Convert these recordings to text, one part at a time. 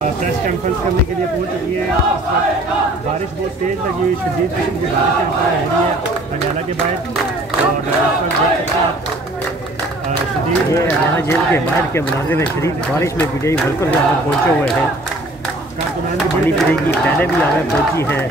Press conference करने के लिए पहुंच चुकी है। इस वक्त बारिश बहुत तेज़ लगी हुई, शदीद किस्म की बारिश यहाँ पर हो रही है अडियाला के बाहर। और इस वक्त देख सकते हैं शदीद अडियाला जेल के बाहर के मनाजिर में शदीद बारिश में पीटीआई वर्कर यहाँ पर पहुँचे हुए हैं। कारकुनान की बड़ी पीटीआई की पहले भी यहाँ पर पहुँची है।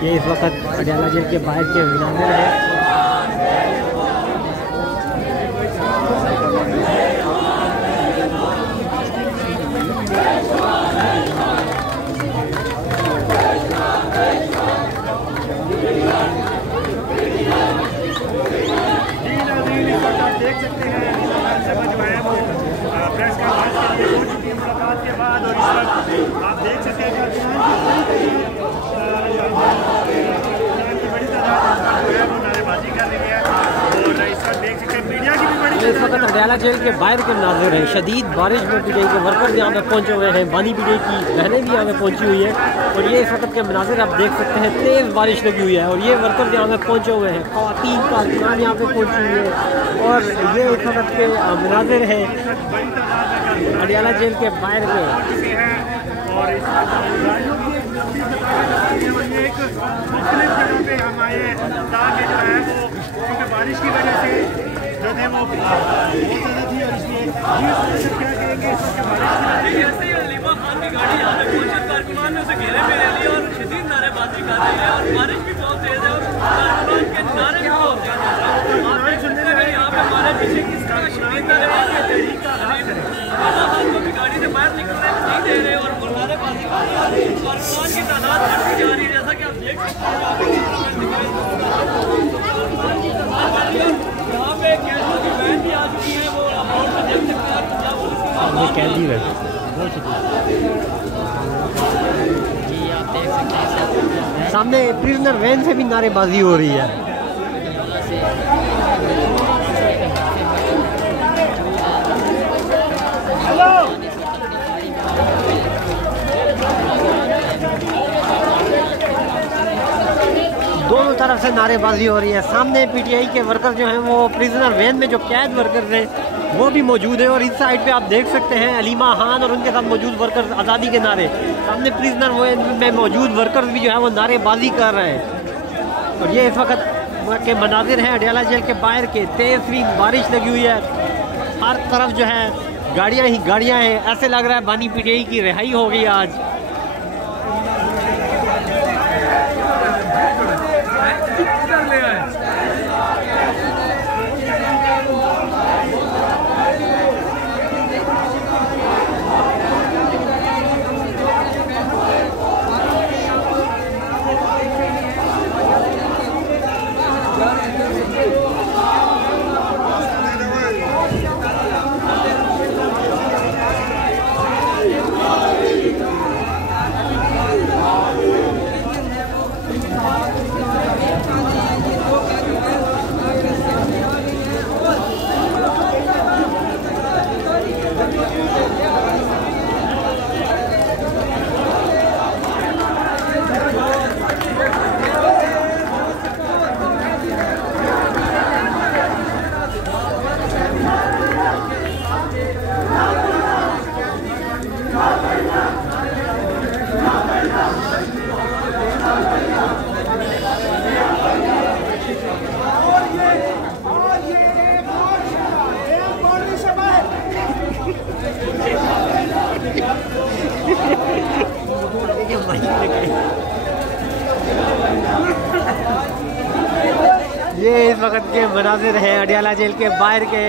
ये इस वक्त अडियाला जेल के बाहर के मनाज़िर है। देख सकते हैं जो है वो प्रेस कॉन्फ्रेंस के लिए हो चुकी है मुलाकात के बाद। और इस वक्त आप देख सकते हैं कि बड़ी तादाद जो है वो नारेबाजी कर रही है। और इस वक्त देख सकते हैं मीडिया की भी बड़ी। इस वक्त अडियाला जेल के बाहर के मनाज़िर हैं। शदीद बारिश में पीटीआई के वर्कर यहाँ पे पहुँचे हुए हैं। बानी पीटीआई की बहनें भी यहाँ पे पहुँची हुई है। और ये इस वक्त के मनाज़िर आप देख सकते हैं, तेज़ बारिश लगी हुई है और ये वर्कर यहाँ पे पहुँचे हुए हैं। ख़वातीन कारकुनान यहाँ पे पहुँची हुई है। और ये इस वक्त के मनाज़िर है अडियाला जेल के बाहर में। और इस एक मुख्तलिफ जगहों पे हम आए ताकि जो है वो क्योंकि बारिश की वजह से जो है वो बहुत ज़्यादा थी। और इसलिए क्या कहेंगे इस वक्त बारिश की ऐसे ही अलीमा खान की गाड़ी यहाँ पे पहुंची, कारकुनान ने उसे घेरे में ले लिया और शदीद नारेबाजी कर रही है। और बारिश भी बहुत तेज़ है और कारकुनान के नारे भी बहुत तेज़ है। आप देख सकते हैं यहाँ पे हमारे पीछे किस तरह शदीद नारेबाजी का खान को भी गाड़ी से बाहर निकलने नहीं दे रहे और नारेबाजी कर रहे हैं। कारकुनान की तादाद बढ़ती जा रही है, जैसा कि आप देख सकते हैं। यहाँ पे कैदियों की वैन भी आ चुकी है, वो आप रोड पर देख सकते हैं। कैदी है बहुत जी, आप देख सकते हैं सामने प्रिजनर वैन से भी नारेबाजी हो रही है। दोनों तरफ से नारेबाजी हो रही है। सामने पीटीआई के वर्कर जो हैं वो प्रिजनर वैन में जो कैद वर्कर थे वो भी मौजूद है। और इस साइड पे आप देख सकते हैं अलीमा खान और उनके साथ मौजूद वर्कर आज़ादी के नारे। सामने प्रिजनर वैन में मौजूद वर्कर भी जो है वो नारेबाजी कर रहे हैं। और ये इस वक्त के मनाजिर हैं अडियाला जेल के बाहर के। तेज़ बारिश लगी हुई है, हर तरफ जो है गाड़ियाँ ही गाड़ियाँ हैं। ऐसे लग रहा है बानी पीटीआई की रिहाई हो गई आज। ये इस वक्त के मनाजिर हैं अडियाला जेल के बाहर के।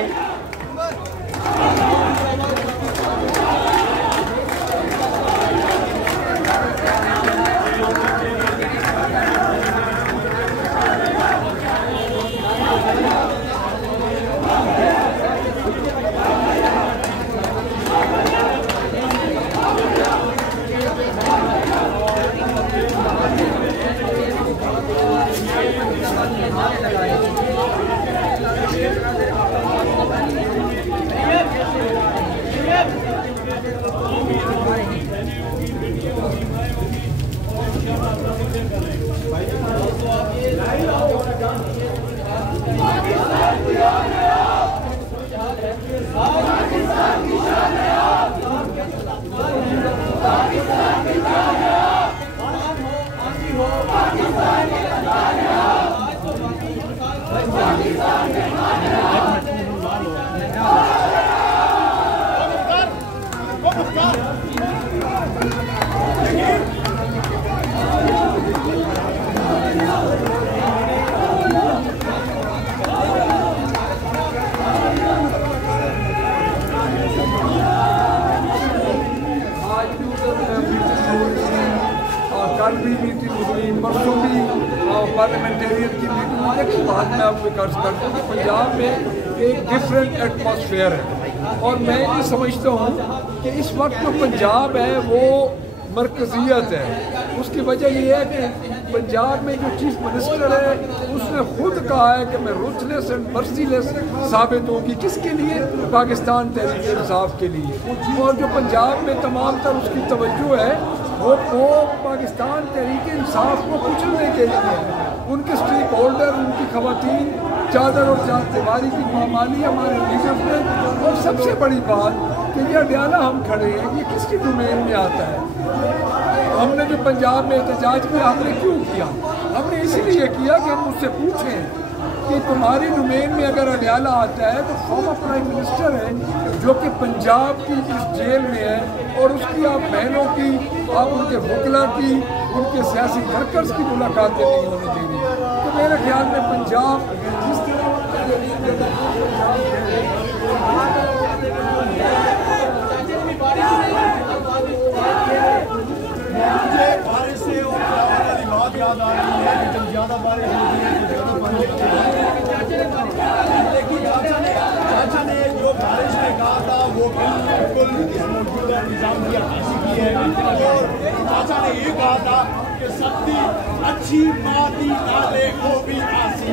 कल भी मीटिंग हुई, परसों भी पार्लियामेंटेरियन की मीटिंग हुई। एक बात मैं आपको कर्ज करता हूँ कि पंजाब में एक डिफरेंट एटमॉस्फेयर है और मैं ये समझता हूँ कि इस वक्त जो पंजाब है वो मरकजियत है। उसकी वजह ये है कि पंजाब में जो चीफ मिनिस्टर है उसने खुद कहा है कि मैं रूथलेस एंड मर्सीलेस साबित होगी। किसके लिए? पाकिस्तान तहरीक इंसाफ के लिए। और जो पंजाब में तमाम तर उसकी तवज्जो है वो पाकिस्तान तहरीक इंसाफ को कुचलने के लिए है। उनके स्टेक होल्डर, उनकी खवातीन चादर और चार दीवारी की पामानी हमारे लीडर्स ने। और सबसे बड़ी बात कि ये अडियाला हम खड़े हैं, ये किसकी डोमेन में आता है? हमने जो पंजाब में एहतजाज किया, हमने क्यों किया? हमने इसीलिए किया कि हम उससे पूछें कि तुम्हारी डोमेन में अगर अडियाला आता है तो फॉर्मर प्राइम मिनिस्टर है जो कि पंजाब की इस जेल में है और उसकी आप बहनों की, आप उनके वकला की, उनके सियासी वर्कर्स की मुलाकातें नहीं होने दे रही। तो मेरे ख्याल में पंजाब जिस तरह मुझे बारिश से और वाली बात याद आ रही है कि जब ज़्यादा बारिश होती है तो ज़्यादा पानी लेकिन चाचा ने जो बारिश में कहा था वो बिल्कुल मौजूदा निज़ाम की अक्सी की है। और चाचा ने ये कहा था कि सब्जी अच्छी मादी नाले को भी आसी।